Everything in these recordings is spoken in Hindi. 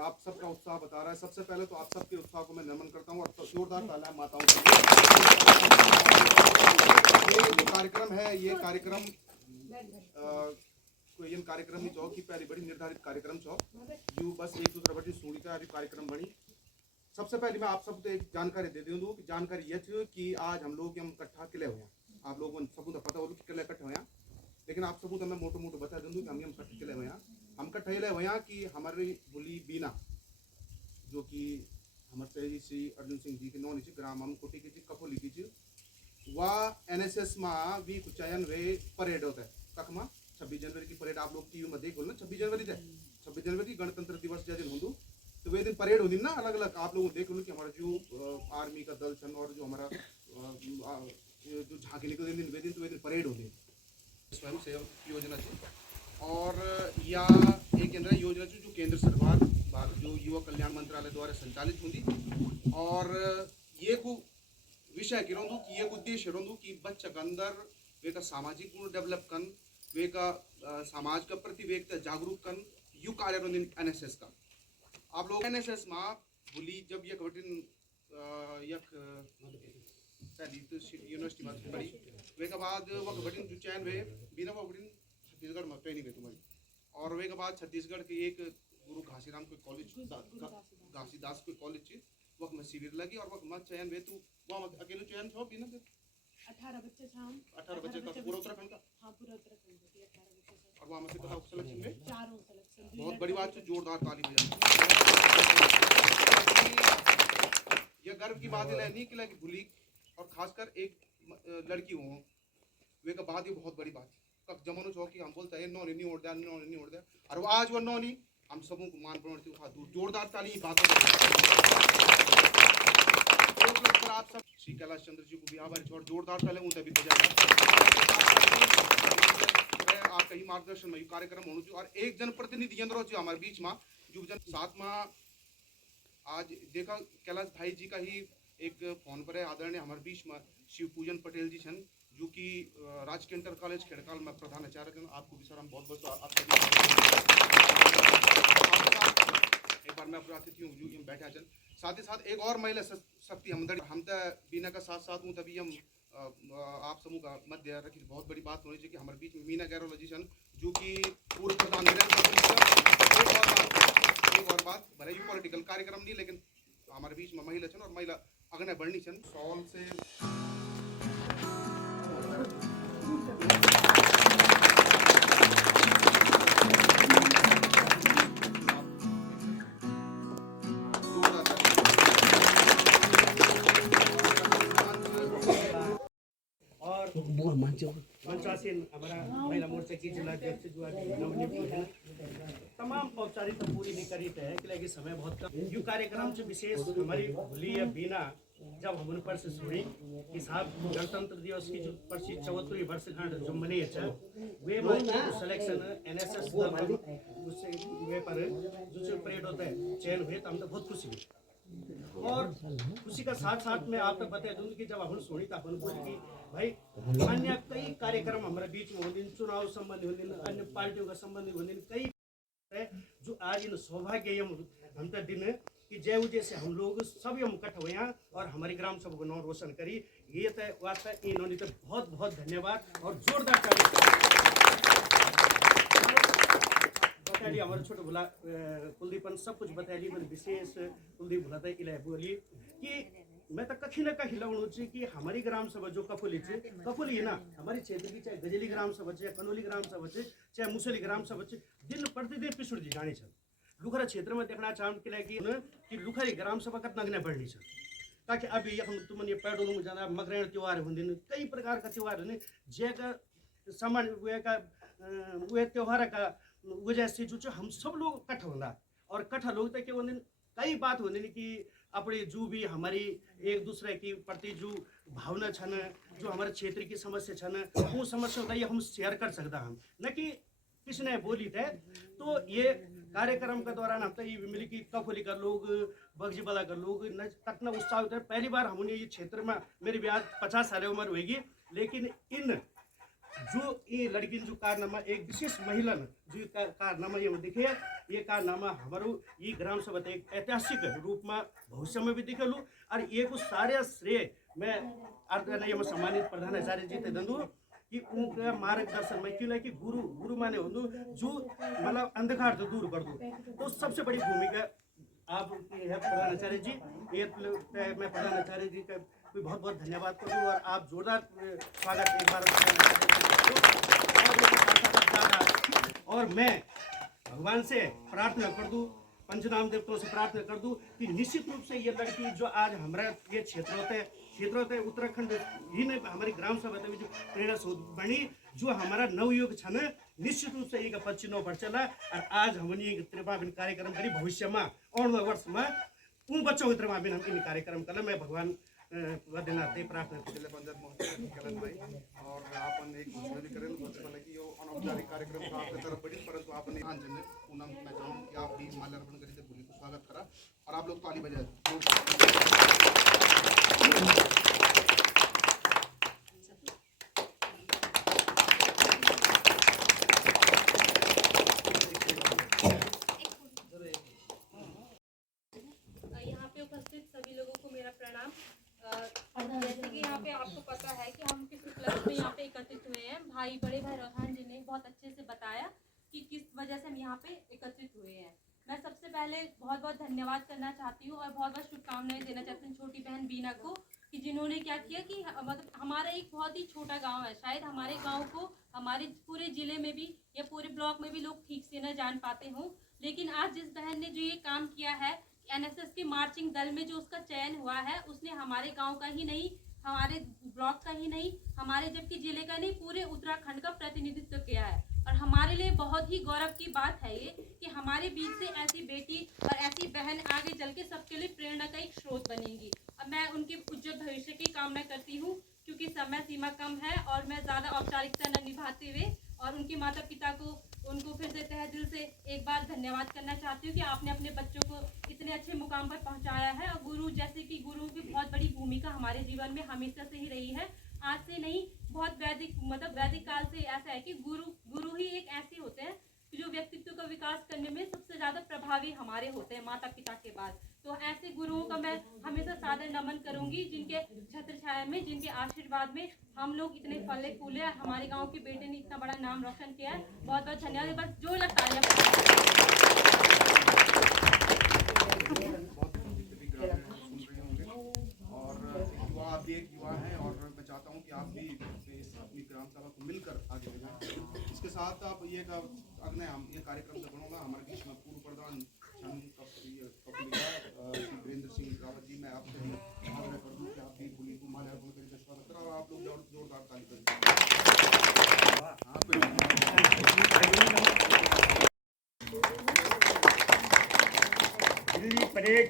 आप सबका उत्साह बता रहा है। सबसे पहले तो आप सबके उत्साह को मैं नमन करता हूँ और जोरदार तालियां माताओं के लिए। ये जो कार्यक्रम है, ये कार्यक्रम कोई इन कार्यक्रम ही चौक की पहली बड़ी निर्धारित कार्यक्रम चौक यू बस एक दूसरा बड़ी सूड़ी का कार्यक्रम बनी। सबसे पहले मैं आप सबको एक जानकारी दे दूँ कि जानकारी यह थी कि आज हम लोग हम इकट्ठा किले हुए हैं। आप लोगों को सबूत पता हो कि किले इकट्ठे हुए हैं, लेकिन आप सबूत मैं मोटो मोटो बता दूँ कि हम इकट्ठे किले हुए हैं। हम इकट्ठे हुए हैं कि हमारी भूली बीना जो कि हमारे श्री अर्जुन सिंह जी के नौनी ग्राम हम कोटी की कपोली की वह NSS में भी चयन वे परेड होता है तक में 26 जनवरी की परेड आप लोग टीवी में देख लो। 26 जनवरी थे, 26 जनवरी गणतंत्र दिवस जै दिन होंदू तो वे दिन परेड होती ना अलग अलग आप लोग देख लो कि हमारा जो आर्मी का दल छन और जो हमारा जो झांकी निकल दिन वे दिन तो वे दिन परेड होती स्वयं सेवक योजना थी। और या एक केंद्र योजना थी जो केंद्र सरकार जो युवा कल्याण मंत्रालय द्वारा संचालित होती। और ये को विषय के रोंदू कि ये उद्देश्य रोंदू कि बच्चा के अंदर वे का सामाजिक गुण डेवलप कन, वे का समाज का प्रति वे जागरूक कन यू कार्य रोंदी NSS का। आप लोग NSS में बोली जब यक वटिन यक यूनिवर्सिटी में पढ़ी वे के बाद वक वटिन जो चयन वे बिना वक वटिन छत्तीसगढ़ में ट्रेनिंग है तुम्हारी। और वे के बाद छत्तीसगढ़ के एक गुरु घासीराम कोई कॉलेज घासीदास कोई कॉलेज वक्त में शिविर लगी और वक्त में चयन वे तू वहाँ अकेले चयन छो बिना 18 बच्चे छा 18 बच्चे का पूरा उत्तराखंड का। हाँ पूरा उत्तराखंड के 18 बच्चे छा। और वहाँ में से पता सिलेक्शन में चारों सिलेक्शन बहुत बड़ी बात है, जोरदार ताली बजाओ। यह गर्व की बात है नहीं कि भूली और खासकर एक लड़की हो वे का बात ये बहुत बड़ी बात है। कब जमानो चौकी हम बोलते हैं नौनी नहीं उड़ दिया और वो आज वो नौनी हम सबों को मान प्रवृत्ति उठा दूर जोरदार ताली बात पर आप सब श्री कैलाश चंद्र जी को भी आभार छोड़ जोरदार ताली उनसे भी आपका ही मार्गदर्शन में कार्यक्रम होना चाहिए। और एक जनप्रतिनिधि यंत्र जो हमारे बीच में जो जन साथ में आज देखा कैलाश भाई जी का ही एक फोन पर है आदरणीय हमारे बीच में शिव पूजन पटेल जी छन जो कि राजकीय इंटर कॉलेज खेड़काल में प्रधानाचार्य हैं। आपको भी सर हम बहुत बहुत एक बार मैं अपने अतिथि हूँ जो बैठे जन साथ ही साथ एक और महिला शक्ति हम तो बीना का साथ साथ हूँ तभी हम आप समूह का मध्य रखी बहुत बड़ी बात होनी चाहिए कि हमारे बीच में मीना गैरोलॉजी सन जो कि पूर्व प्रधान एक और बात भले ही पॉलिटिकल कार्यक्रम नहीं लेकिन हमारे बीच में महिला छन और महिला अगने बढ़नी छन सॉल से मंचासीन हमारा महिला मोर्चा की जिलाध्यक्ष जो आज नवनियुक्त है तमाम औपचारिकता पूरी नहीं करी है कि समय बहुत कम यू कार्यक्रम से विशेष हमारी भूली या बीना जब हम उन पर से सुनी कि साहब गणतंत्र दिवस की जो पर्ची 74वीं वर्षगांठ जो मनी है वे सिलेक्शन NSS उससे वे पर जो परेड होता है चयन हुए तो हम तो बहुत खुशी हुई और खुशी का साथ साथ मैं आप तक बता दूं कि जब अपन सुनी तो अपन बोली कि भाई अन्य कई कार्यक्रम हमारे बीच में होते चुनाव संबंधी होते अन्य पार्टियों का संबंधी होते कई जो आज इन सौभाग्य हम तक दिन कि जय उजय से हम लोग सब इकट्ठ हुए हैं और हमारी ग्राम सभा को नाम रोशन करी ये तो वास्ता इन्होंने तो बहुत बहुत धन्यवाद और जोरदार ताली बताइए हमारे छोटे भोला कुलदीपन सब कुछ बताइए मैंने विशेष कुलदीप भोला था इलाही बोली कि मैं तो कहीं ना कहीं लगू चाहिए कि हमारी ग्राम सभा जो कफुली है ना हमारी क्षेत्र की चाहे गजेली ग्राम सभा चाहे कनौली ग्राम सभा चाहे मुसली ग्राम सभा दिन प्रतिदिन पिछड़ जी जानी चाहिए लुखरा क्षेत्र में देखना चाहूँ कि लुखरी ग्राम सभा कितना अग्ने बढ़नी चाहिए ताकि अभी हम तुम ये पेड़ों में जाना मगरण त्यौहार होंगे कई प्रकार का त्यौहार होने जैका सामान वे त्यौहार का वजह से जो हम सब लोग इकट्ठा होना और इकट्ठा लोग तक होने कई बात होने कि अपने जो भी हमारी एक दूसरे के प्रति जो भावना छन जो हमारे क्षेत्र की समस्या छन वो समस्या होता है हम शेयर कर सकता हम न कि किसने बोली थे तो ये कार्यक्रम के दौरान हम तो ये मिली कि कफोली का लोग बगजीवाला का लोग कितना उत्साह होता है पहली बार हमने ये क्षेत्र में मेरी भी आज 50 साल उम्र होगी लेकिन इन जो ये लड़की जो कारनामा एक विशेष महिला जो कारनामा ये दिखे ये कारनामा हमारो ये ग्राम सभा एक ऐतिहासिक रूप में भविष्य में भी दिखलू और ये कुछ सारे श्रेय मैं आदरणीय सम्मानित प्रधानाचार्य जी थे दंदू कि उनका मार्गदर्शन में क्यों कि गुरु माने हो जो मतलब अंधकार तो दूर कर दो तो सबसे बड़ी भूमिका आप है प्रधानाचार्य जी ये मैं प्रधानाचार्य जी का भी बहुत बहुत धन्यवाद करूँ और आप जोरदार स्वागत एक बार और मैं भगवान से प्रार्थना कर दूँ पंचनाम देवताओं से प्रार्थना कर दूँ कि निश्चित रूप से ये लड़की जो आज हमारा ये क्षेत्र होते उत्तराखंड ही में हमारी ग्राम सभा जो प्रेरणा स्रोत बनी जो हमारा नवयुग छन निश्चित रूप से एक 25 पर चला और आज हमने त्रिपाविन कार्यक्रम करी भविष्य में आने वर्ष में उन बच्चों के त्रिपाविन हम इन कार्यक्रम कर मैं भगवान वदनाते प्रार्थना पंचायत कलन भाई और आपन एक घोषणा भी करें कि यो अनौपचारिक कार्यक्रम का आपके तरफ बड़ी परंतु आपने ध्यान जने पूनम मैं चाहूँ कि आप भी माल्यार्पण करें तो भूली को स्वागत करा और आप लोग ताली बजाए यहाँ पे उपस्थित सभी लोगों को मेरा प्रणाम। जैसे कि यहाँ पे आपको पता है कि हम किस उपलक्ष्य में यहाँ पे एकत्रित हुए हैं बड़े भाई रोहान जी ने बहुत अच्छे से बताया कि किस वजह से हम यहाँ पे एकत्रित हुए हैं। मैं सबसे पहले बहुत बहुत धन्यवाद करना चाहती हूँ और बहुत बहुत शुभकामनाएं देना चाहती हूँ छोटी बहन बीना को कि जिन्होंने क्या किया कि मतलब हमारा एक बहुत ही छोटा गांव है, शायद हमारे गांव को हमारे पूरे जिले में भी या पूरे ब्लॉक में भी लोग ठीक से न जान पाते हों, लेकिन आज जिस बहन ने जो ये काम किया है NSS के मार्चिंग दल में जो उसका चयन हुआ है उसने हमारे गांव का ही नहीं हमारे ब्लॉक का ही नहीं हमारे जबकि जिले का नहीं पूरे उत्तराखंड का प्रतिनिधित्व किया है और हमारे लिए बहुत ही गौरव की बात है ये कि हमारे बीच से ऐसी बेटी और ऐसी बहन आगे चल के सबके लिए प्रेरणा का एक स्रोत बनेगी। अब मैं उनके उज्जवल भविष्य की कामना करती हूँ क्योंकि समय सीमा कम है और मैं ज़्यादा औपचारिकता न निभाते हुए और उनके माता पिता को उनको फिर से तहे दिल से एक बार धन्यवाद करना चाहती हूँ कि आपने अपने बच्चों को इतने अच्छे मुकाम पर पहुँचाया है और गुरु जैसे कि गुरु की बहुत बड़ी भूमिका हमारे जीवन में हमेशा से ही रही है, आज से नहीं बहुत वैदिक काल से ऐसा है कि गुरु ही एक ऐसे होते हैं कि जो व्यक्तित्व का विकास करने में सबसे ज्यादा प्रभावी हमारे होते हैं माता पिता के बाद। तो ऐसे गुरुओं का मैं हमेशा सादर नमन करूंगी, जिनके छत्र छाया में, जिनके आशीर्वाद में हम लोग इतने फले फूले, हमारे गांव के बेटे ने इतना बड़ा नाम रोशन किया है। बहुत बहुत धन्यवाद। बस जो लगता है और युवा, आप भी एक युवा हैं और मैं चाहता हूं कि आप भी अपनी ग्राम सभा को मिलकर आगे बढ़ें। इसके साथ आप ये अग्नि हम ये कार्यक्रम से बनूंगा हमारे बीच में पूर्व प्रधान वीरेंद्र सिंह रावत जी, मैं आपसे भी आग्रह कर दूं कि आप भी फूली को माल्यार्पण करके स्वागत करें और आप लोग जोरदार ताली दिल्ली परेड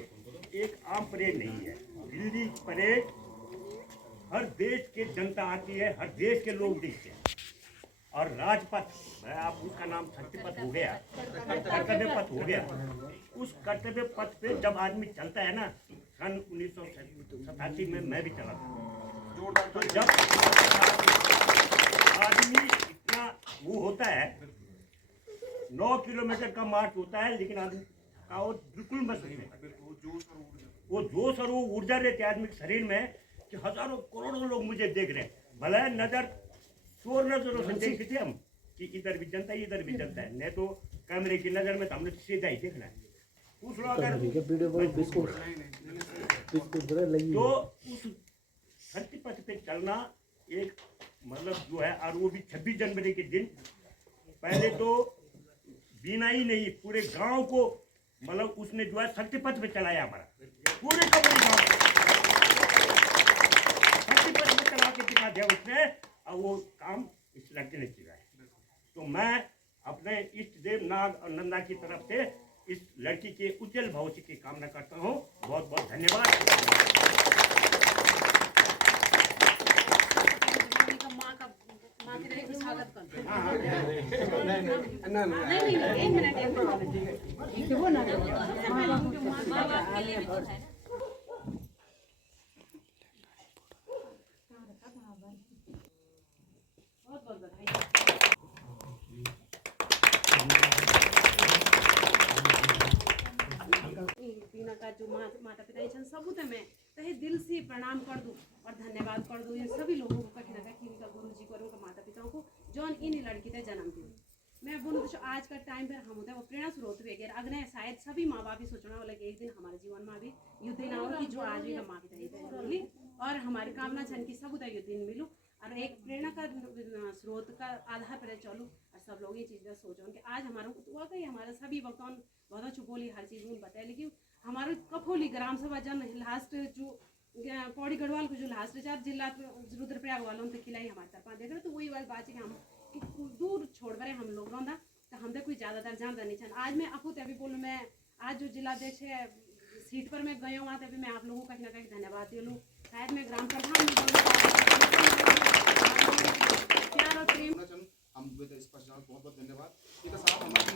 एक आम परेड नहीं है। दिल्ली परेड हर देश के जनता आती है, हर देश के लोग देखते हैं। और राजपथ, मैं आप उसका नाम शक्तिपथ हो गया, कर्तव्य पथ हो गया। उस कर्तव्य पथ पे जब आदमी चलता है ना, सन 1987 में मैं भी चला था, तो जब आदमी इतना वो होता है, 9 किलोमीटर का मार्च होता है, लेकिन आदमी और बिल्कुल मस्त है। वो जोश और वो ऊर्जा रहती है आदमी के शरीर में कि हजारों करोड़ों लोग मुझे देख रहे हैं। भले नजर चोर नजरों से देखते थे हम कि इधर भी जनता है, इधर भी जनता है, नहीं तो कैमरे की नजर में तो हमने सीधा ही देखना है। उस तो उस शक्तिपथ पे चलना एक मतलब जो है, और वो भी 26 जनवरी के दिन, पहले तो बिना ही नहीं पूरे गांव को मतलब उसने जो है शक्तिपथ पे चलाया हमारा पूरे का पूरे गांव शक्तिपथ पे चला के दिखा दिया उसने, और वो काम इस लड़के ने किया है। तो मैं अपने इष्ट देव नाग और नंदा की तरफ से इस लड़की के उज्जवल भविष्य की कामना करता हूँ। बहुत बहुत धन्यवाद। माँ बाप के लिए भी तो है ना। बहुत बहुत बधाई। बीना का जो माता पिता छन सबूत मैं तहे दिल से प्रणाम कर दूं और धन्यवाद कर दूं इन सभी लोगों को, कहीं ना कहीं इनका गुरु जी को और उनका माता पिताओं को जौन इन लड़की ने जन्म दिया। मैं बोलूँ तो आज का टाइम पर हम होता है वो प्रेरणा स्रोत वगैरह अग्नि शायद सभी माँ बाप ही सोचना वाला कि एक दिन हमारे जीवन में भी युद्ध दिन आओ कि जो आज भी हम माँ पिता मिली और हमारी कामना छन की सबूत युद्ध दिन मिलूँ और एक प्रेरणा का स्रोत का आधार पर चलूँ और सब लोग ये चीज़ सोचो कि आज हमारा वाकई हमारा सभी वक्तों बहुत बोली हर चीज़ में बताया, लेकिन हमारे कफोली ग्राम सभा जन लास्ट जो पौड़ी गढ़वाल को जो लास्ट 4 जिला रुद्रप्रयाग वालों ने खिलाई हमारे तरफ देख रहे, तो वही वाली बात है कि हम दूर छोड़ कर हम लोग रहा तो हम तो कोई ज़्यादातर जानता नहीं चाहिए। आज मैं आपको तभी बोलूँ, मैं आज जो जिलाध्यक्ष है सीट पर मैं गया वहाँ तभी मैं आप लोगों को कहीं ना कहीं धन्यवाद दे लूँ। शायद मैं ग्राम प्रधान प्यार और प्रेम हम स्पष्ट बहुत बहुत धन्यवाद। एक साथ हमारी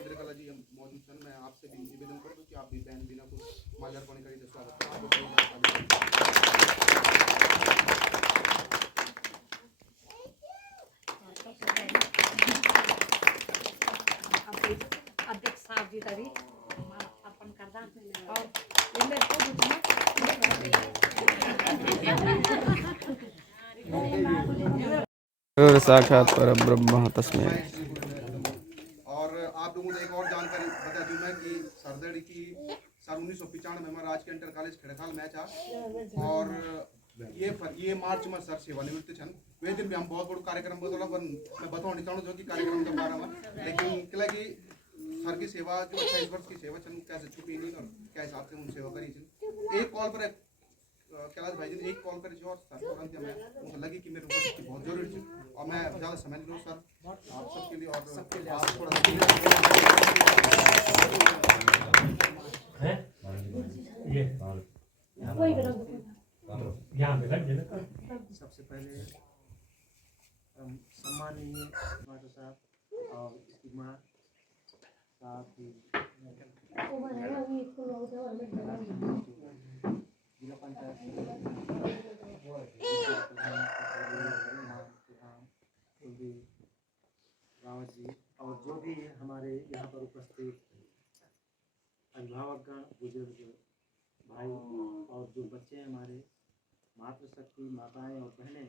इंद्रकला जी मौजूद हैं, मैं आपसे भी निवेदन कर दूं कि आप भी बहन बिना को माल्यार्पण करिए। स्वागत अध्यक्ष साहब जी तभी अर्पण करदा और इंदर को साक्षात परब्रह्म तस्मै। और आप लोगों को एक और जानकारी बता दूं मैं कि सरदड़ी की सन 1995 में हमारा राजकीय इंटर कॉलेज खड़खाल मैच आ और ये मार्च में सर सेवानिवृत्त छन वे दिन भी हम बहुत बड़ा कार्यक्रम बदला मैं बताऊँ नहीं चाहूँ जो कि कार्यक्रम के बारे में, लेकिन क्या कि सर की सेवा जो 28 वर्ष की सेवा छन कैसे छुपी नहीं और क्या हिसाब से उन सेवा करी छन। एक कॉल पर कैलाश भाई जी ने एक कॉल कर और सर तुरंत मैं मुझे लगी कि मेरे उपस्थिति बहुत जरूरी है और मैं ज़्यादा समय नहीं लूँ सर आप सबके लिए और आप थोड़ा सबसे पहले सम्माननीय माता साहब और इसकी माँ साथ ही जिला पंचायत कुलदीप रावत जी और जो भी हमारे यहाँ पर उपस्थित अभिभावकगण, बुजुर्ग भाई और जो बच्चे हैं हमारे, मातृशक्ति माताएं और बहनें,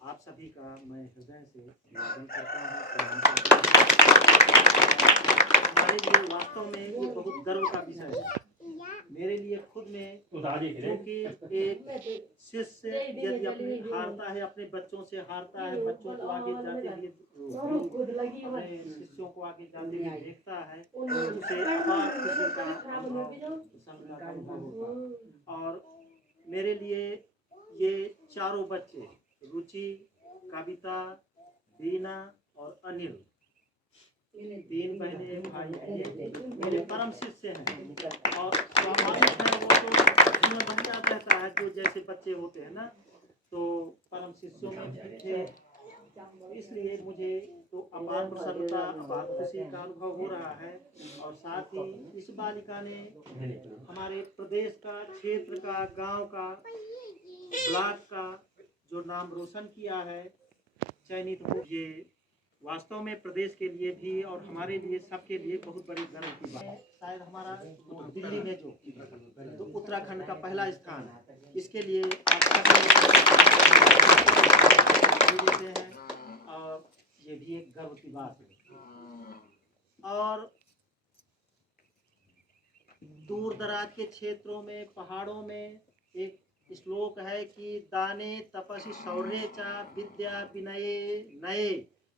आप सभी का मैं हृदय से अभिवादन करता हूँ, प्रणाम करता हूँ। हमारे लिए वास्तव में ये बहुत गर्व का विषय है। मेरे लिए खुद में, क्योंकि एक शिष्य यदि अपने हारता है, अपने बच्चों से हारता है, बच्चों को आगे जाते हुए, अपने शिष्यों को आगे जाते हुए देखता है, उसे अपार खुशी का अनुभव होता है। और मेरे लिए ये चारों बच्चे, रुचि, कविता, बीना और अनिल, 3 बहने भाई ये मेरे परम शिष्य हैं। और स्वाभाविक है, वो तो जीवन बन जाता है जो जैसे बच्चे होते हैं ना, तो परम शिष्यों में भी थे। इसलिए मुझे तो अपार प्रसन्नता, अपार खुशी का अनुभव हो रहा है। और साथ ही इस बालिका ने हमारे प्रदेश का, क्षेत्र का, गांव का, ब्लॉक का जो नाम रोशन किया है, चयनित हो, ये वास्तव में प्रदेश के लिए भी और हमारे लिए, सबके लिए बहुत बड़ी गर्व की बात है। शायद हमारा दिल्ली में जो तो उत्तराखंड का पहला स्थान है, इसके लिए आप देते हैं और ये भी एक गर्व की बात है। और दूर दराज के क्षेत्रों में, पहाड़ों में एक श्लोक है कि दाने तपसि शौर्ये च विद्या विनये नये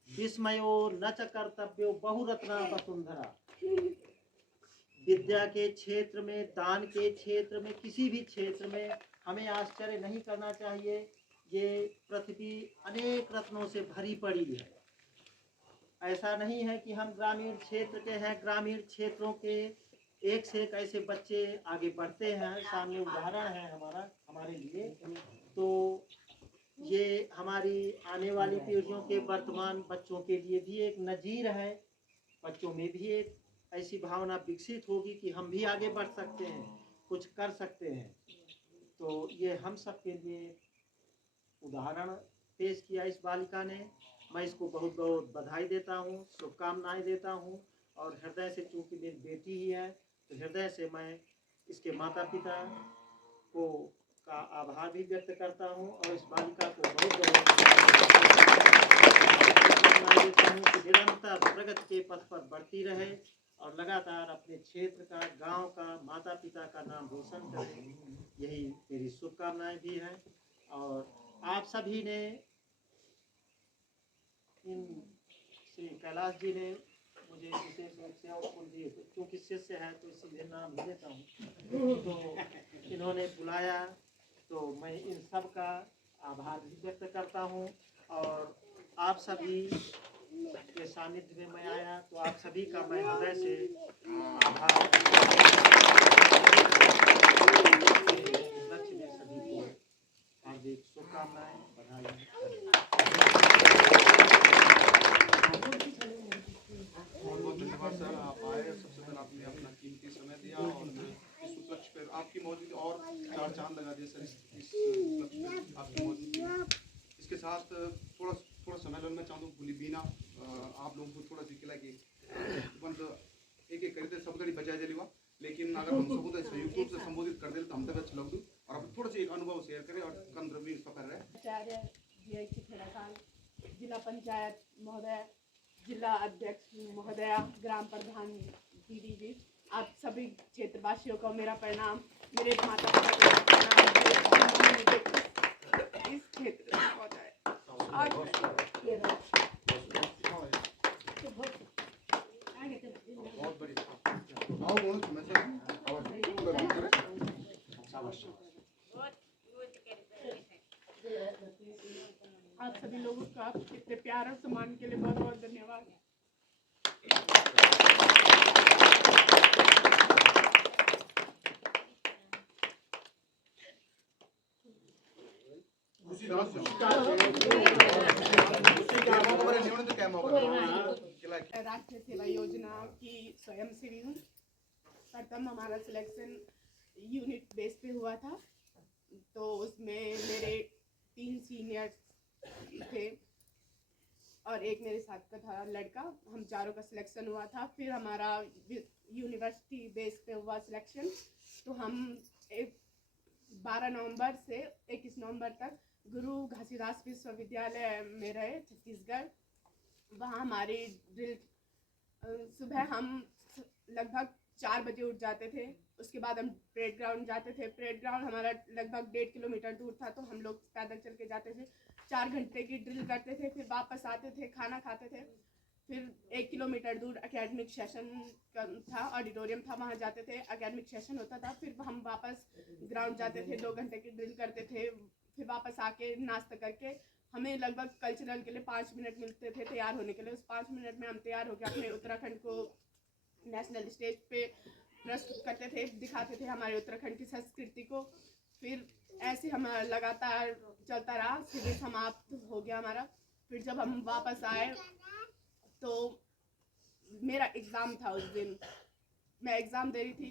विस्मयो न च कर्तव्यो बहुरत्ना वसुंधरा। विद्या के क्षेत्र में, दान के क्षेत्र में, किसी भी क्षेत्र में हमें आश्चर्य नहीं करना चाहिए। ये पृथ्वी अनेक रत्नों से भरी पड़ी है। ऐसा नहीं है कि हम ग्रामीण क्षेत्र के हैं, ग्रामीण क्षेत्रों के एक से एक ऐसे बच्चे आगे बढ़ते हैं, सामने उदाहरण है हमारे लिए। तो ये हमारी आने वाली पीढ़ियों के, वर्तमान बच्चों के लिए भी एक नजीर है। बच्चों में भी एक ऐसी भावना विकसित होगी कि हम भी आगे बढ़ सकते हैं, कुछ कर सकते हैं। तो ये हम सब के लिए उदाहरण पेश किया इस बालिका ने। मैं इसको बहुत बहुत बधाई देता हूँ, शुभकामनाएं देता हूँ। और हृदय से, चूँकि मेरी बेटी ही है, तो हृदय से मैं इसके माता पिता को का आभार भी व्यक्त करता हूँ और इस बालिका को बहुत बहुत देता हूँ कि निरंतर प्रगति के पथ पर बढ़ती रहे और लगातार अपने क्षेत्र का, गांव का, माता पिता का नाम रोशन करे। यही मेरी शुभकामनाएं भी हैं। और आप सभी ने, इन श्री कैलाश जी ने मुझे विशेष रूप से, और कुलदीप क्योंकि शिष्य है तो सीधे नाम ही लेता हूँ, तो इन्होंने बुलाया, तो मैं इन सब का आभार भी व्यक्त करता हूँ। और आप सभी के सानिध्य में मैं आया, तो आप सभी का मैं हृदय से आभार। लक्ष्य में सभी को हार्दिक शुभकामनाएं, बधाई। बहुत धन्यवाद सर, आप आए। सबसे पहले आपने अपना कीमती समय दिया और इस उपलक्ष्य पर आपकी मौजूदगी और 4 चांद लगा दिए सर। इस उपलक्ष्य पर आपकी मौजूदगी। इसके साथ थोड़ा समय लेना मैं चाहूँ भूली बीना आप लोगों को थोड़ा सी खिला कि एक एक करते सब घड़ी बजाय जली हुआ, लेकिन अगर हम सबूत संयुक्त रूप से संबोधित कर दे तो हम तक अच्छा लग दूँ और आप थोड़ा सा एक अनुभव शेयर करें और कंद्र भी सफर रहे। आचार्य जिला पंचायत महोदय, जिला अध्यक्ष महोदया, ग्राम प्रधान दीदी जी, आप सभी क्षेत्रवासियों को मेरा प्रणाम। मेरे माता पिता को प्रणाम। इस क्षेत्र में पहुँचाए आज बहुत बड़ी आओ बोलो समय से आवाज करें। आप सभी लोगों का इतने प्यार और सम्मान के लिए बहुत बहुत धन्यवाद। राष्ट्रीय सेवा योजना की स्वयंसेवी हूँ। प्रथम हमारा सिलेक्शन यूनिट बेस पे हुआ था तो उसमें मेरे 3 सीनियर थे और एक मेरे साथ का था लड़का। हम चारों का सिलेक्शन हुआ था। फिर हमारा यूनिवर्सिटी बेस पे हुआ सिलेक्शन। तो हम 12 नवंबर से 21 नवंबर तक गुरु घासीदास विश्वविद्यालय में रहे, छत्तीसगढ़। वहाँ हमारी ड्रिल सुबह हम लगभग 4 बजे उठ जाते थे। उसके बाद हम परेड ग्राउंड जाते थे। परेड ग्राउंड हमारा लगभग 1.5 किलोमीटर दूर था, तो हम लोग पैदल चल के जाते थे। 4 घंटे की ड्रिल करते थे, फिर वापस आते थे, खाना खाते थे। फिर 1 किलोमीटर दूर एकेडमिक सेशन था, ऑडिटोरियम था, वहाँ जाते थे, एकेडमिक सेशन होता था। फिर हम वापस ग्राउंड जाते थे, 2 घंटे की ड्रिल करते थे। फिर वापस आके नाश्ता करके हमें लगभग कल्चरल के लिए 5 मिनट मिलते थे तैयार होने के लिए। उस 5 मिनट में हम तैयार होकर अपने उत्तराखंड को नेशनल स्टेज पे प्रस्तुत करते थे, दिखाते थे हमारे उत्तराखंड की संस्कृति को। फिर ऐसे हमारा लगातार चलता रहा, शिविर समाप्त हो गया हमारा। फिर जब हम वापस आए तो मेरा एग्ज़ाम था उस दिन। मैं एग्ज़ाम दे रही थी,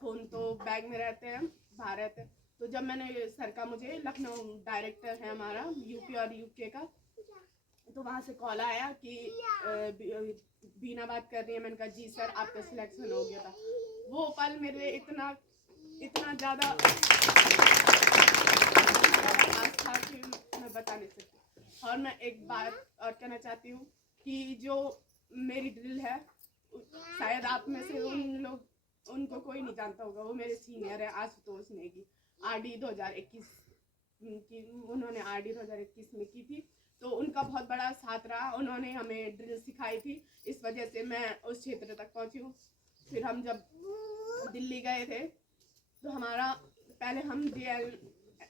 फ़ोन तो बैग में रहते हैं, बाहर रहते हैं। तो जब मैंने सर का, मुझे लखनऊ डायरेक्टर है हमारा यूपी और यूके का, तो वहाँ से कॉल आया कि बीना बात कर रही है। मैंने कहा जी सर, आपका सिलेक्शन हो गया था। वो पल मेरे इतना ज़्यादा खास था कि मैं बता नहीं सकती। और मैं एक बात और कहना चाहती हूँ कि जो मेरी ड्रिल है, शायद आप में से उनको कोई नहीं जानता होगा। वो मेरे सीनियर है आशुतोष नेगी, RD 2021 की, उन्होंने RD 2021 में की थी। तो उनका बहुत बड़ा साथ रहा, उन्होंने हमें ड्रिल सिखाई थी। इस वजह से मैं उस क्षेत्र तक पहुंची हूँ। फिर हम जब दिल्ली गए थे तो हमारा पहले हम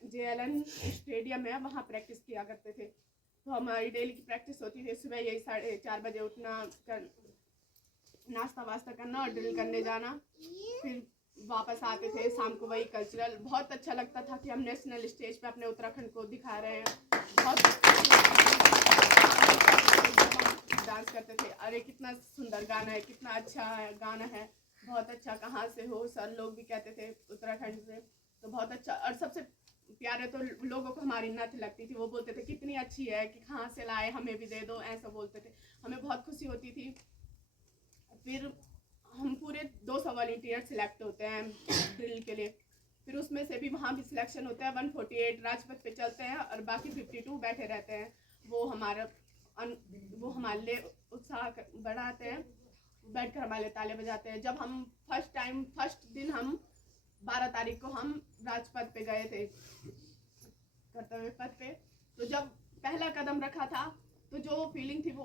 JLN स्टेडियम है, वहाँ प्रैक्टिस किया करते थे। तो हमारी डेली की प्रैक्टिस होती थी। सुबह यही 4:30 बजे उठना, नाश्ता वास्ता करना और ड्रिल करने जाना। फिर वापस आते थे शाम को, वही कल्चरल। बहुत अच्छा लगता था कि हम नेशनल स्टेज पे अपने उत्तराखंड को दिखा रहे हैं। बहुत डांस करते थे, अरे कितना सुंदर गाना है, कितना अच्छा गाना है, बहुत अच्छा, कहाँ से हो। सर लोग भी कहते थे उत्तराखंड से, तो बहुत अच्छा। और सबसे प्यारे तो लोगों को हमारी नथ लगती थी। वो बोलते थे कितनी अच्छी है, कि कहाँ से लाए, हमें भी दे दो, ऐसा बोलते थे। हमें बहुत खुशी होती थी। फिर हम पूरे 200 वॉलंटियर सिलेक्ट होते हैं ड्रिल के लिए। फिर उसमें से भी वहाँ भी सिलेक्शन होता है। 148 राजपथ पे चलते हैं और बाकी 52 बैठे रहते हैं। वो हमारे लिए उत्साह बढ़ाते हैं, बैठकर हमारे लिए ताले बजाते हैं। जब हम फर्स्ट दिन हम 12 तारीख को हम राजपथ पे गए थे, कर्तव्य पथ पे। तो जब पहला कदम रखा था तो जो फीलिंग थी वो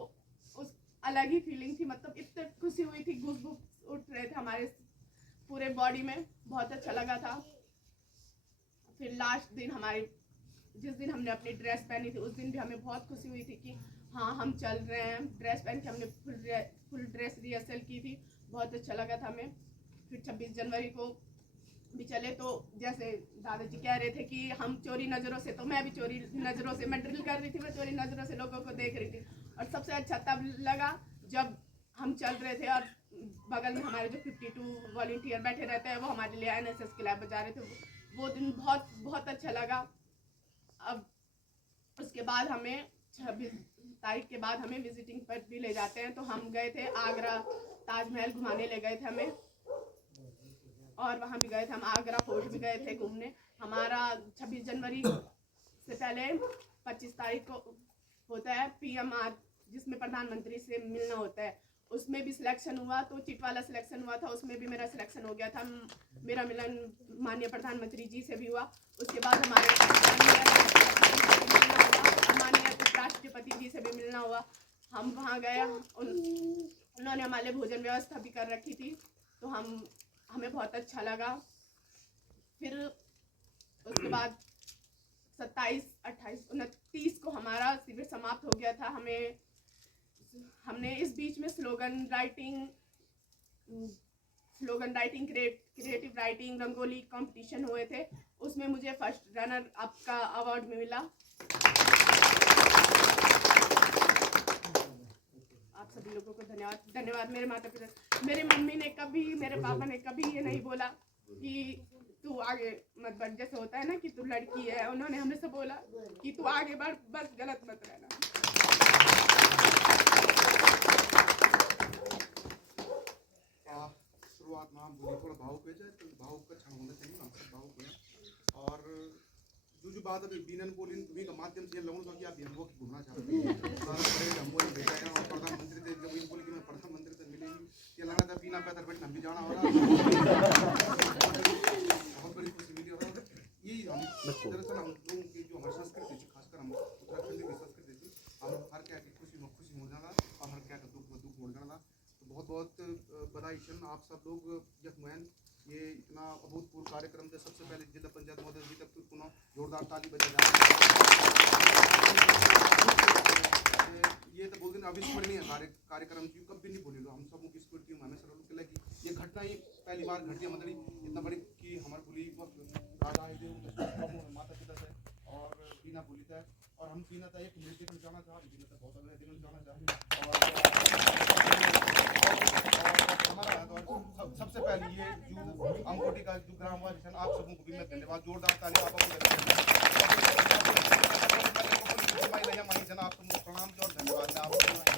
उस अलग ही फीलिंग थी। मतलब इतनी खुशी हुई थी, गूज़बम्प्स उठ रहे थे हमारे पूरे बॉडी में, बहुत अच्छा लगा था। फिर लास्ट दिन जिस दिन हमने अपनी ड्रेस पहनी थी, उस दिन भी हमें बहुत खुशी हुई थी कि हाँ हम चल रहे हैं। ड्रेस पहन के हमने फुल ड्रेस रिहर्सल की थी, बहुत अच्छा लगा था हमें। फिर 26 जनवरी को भी चले। तो जैसे दादाजी कह रहे थे कि हम चोरी नज़रों से, तो मैं भी चोरी नज़रों से, मैं ड्रिल कर रही थी, मैं चोरी नज़रों से लोगों को देख रही थी। और सबसे अच्छा तब लगा जब हम चल रहे थे और बगल में हमारे जो 52 वॉलंटियर बैठे रहते हैं, वो हमारे लिए NSS के लिए बजा रहे थे। वो दिन बहुत बहुत अच्छा लगा। अब उसके बाद हमें 26 तारीख के बाद हमें विजिटिंग पर भी ले जाते हैं। तो हम गए थे आगरा, ताजमहल घुमाने ले गए थे हमें, और वहाँ भी गए थे हम, आगरा फोर्ट भी गए थे घूमने। हमारा 26 जनवरी से पहले 25 तारीख को होता है PMR, जिसमें प्रधानमंत्री से मिलना होता है। उसमें भी सिलेक्शन हुआ, तो चिट वाला सिलेक्शन हुआ था, उसमें भी मेरा सिलेक्शन हो गया था। मेरा मिलन माननीय प्रधानमंत्री जी से भी हुआ। उसके बाद माननीय राष्ट्रपति जी से भी मिलना हुआ। हम वहाँ गए, उन्होंने हमारे लिए भोजन व्यवस्था भी कर रखी थी, तो हमें बहुत अच्छा लगा। फिर उसके बाद 27, 28, 29 को हमारा शिविर समाप्त हो गया था। हमने इस बीच में slogan writing, creative writing, rangoli competition हुए थे। उसमें मुझे फर्स्ट रनर अप का अवार्ड मिला। आप सभी लोगों को धन्यवाद। मेरे माता पिता, मेरे मम्मी ने कभी, मेरे पापा ने कभी ये नहीं बोला कि तू आगे मत बढ़, जैसे होता है ना कि तू लड़की है, उन्होंने हमें से बोला कि तू आगे बढ़, बस गलत मत रहना। शुरुआत में हम बोले थोड़ा भावुक हो जाए, तो भावुक का क्षण होना चाहिए, हम सब भावुक हैं। और जो बात अभी बीनन बोली तुम्हें का माध्यम से लगूंगा कि आप हमको की घूमना चाहते हैं, सारा परेड हम बोले बेटा है और प्रधानमंत्री से जब इन बोले कि मैं प्रधानमंत्री से मिलेंगी, ये लगा था बीना पैदल बैठ हम भी जाना हो रहा, बहुत बड़ी खुशी मिली। और यही हम दरअसल हम लोगों की जो हमारी संस्कृति थी, खासकर हम उत्तराखंड की संस्कृति थी, हम हर क्या की खुशी में खुशी हो जाना और हर क्या का दुख में दुख हो जाना। तो बहुत बहुत बधाई आप सब लोग यकमैन ये इतना अभूतपूर्व कार्यक्रम से सबसे पहले जिला पंचायत महोदय जी तक पुनः जोरदार ताली बजा जाए। ये तो बोल दिन अविस्मरणीय कार्यक्रम जी कभी नहीं भूले लो, हम सब की स्मृति में हमेशा लोग लगी ये घटना ही पहली बार घटी है, मतलब इतना बड़ी कि हमारे बोली राजा माता पिता से और बीना बोली था, और हम बीना था एक नृत्य करना चाहना चाह, बीना था बहुत अगले दिन जाना चाह, और सबसे पहले ये जो अमकोटी का जो ग्रामवासी आप सबों को भी मैं धन्यवाद जोरदार ताली आप सबको प्रणाम और धन्यवाद।